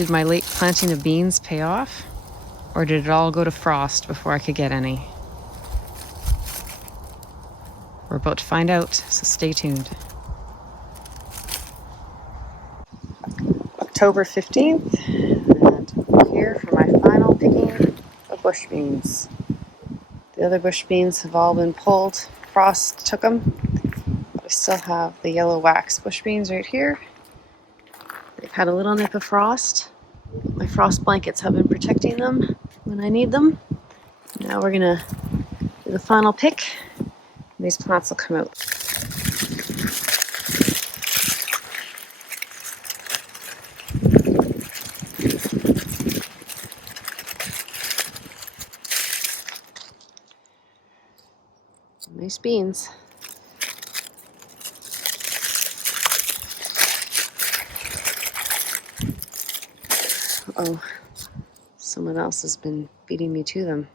Did my late planting of beans pay off? Or did it all go to frost before I could get any? We're about to find out, so stay tuned. October 15th, and I'm here for my final picking of bush beans. The other bush beans have all been pulled. Frost took them, but I still have the yellow wax bush beans right here. They've had a little nip of frost. My frost blankets have been protecting them when I need them. Now we're gonna do the final pick. These plants will come out. Nice beans. Oh, someone else has been beating me to them.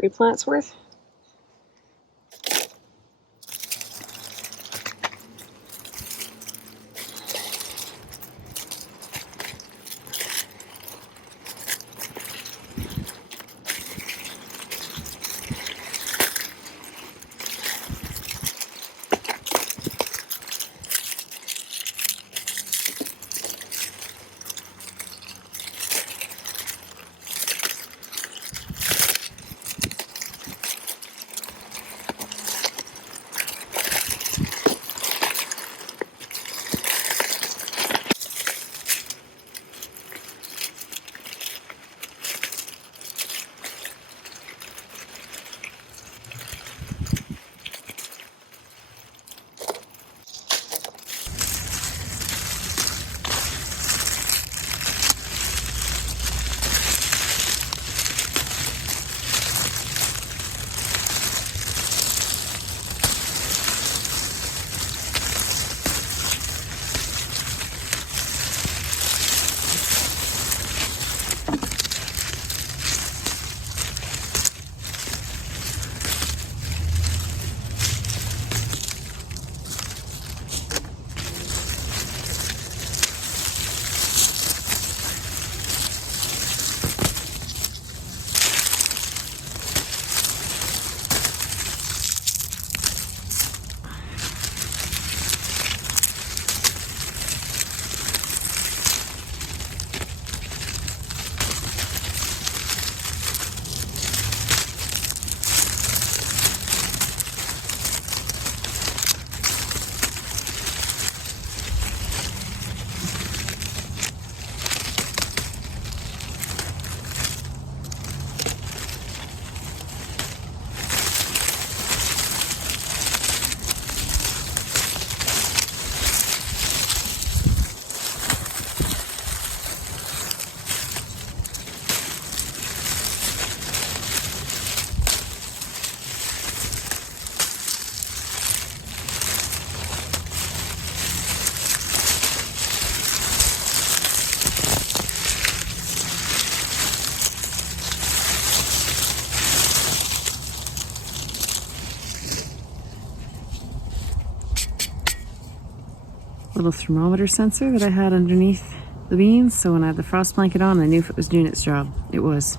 Three plants worth. Little thermometer sensor that I had underneath the beans, so when I had the frost blanket on, I knew if it was doing its job. It was.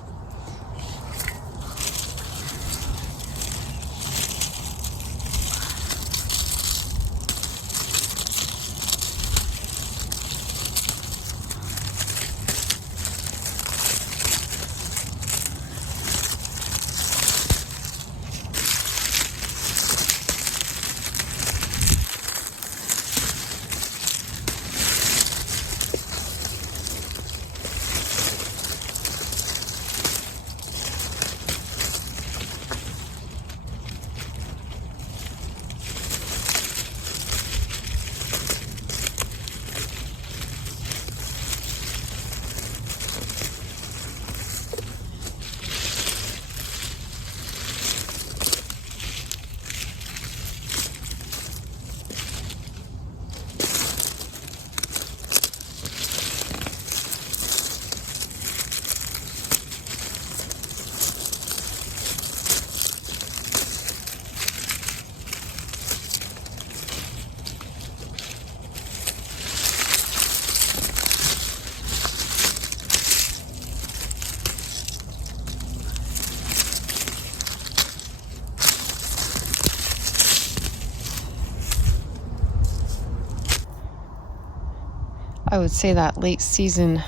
I would say that late season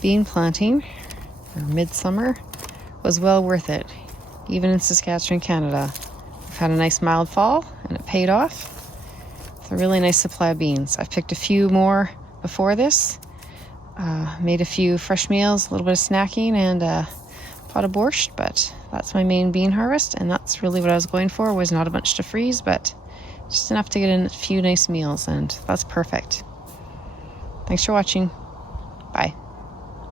bean planting, or midsummer, was well worth it, even in Saskatchewan, Canada. We've had a nice mild fall, and it paid off. It's a really nice supply of beans. I've picked a few more before this, made a few fresh meals, a little bit of snacking, and a pot of borscht, but that's my main bean harvest, and that's really what I was going for. Was not a bunch to freeze, but just enough to get in a few nice meals, and that's perfect. Thanks for watching. Bye.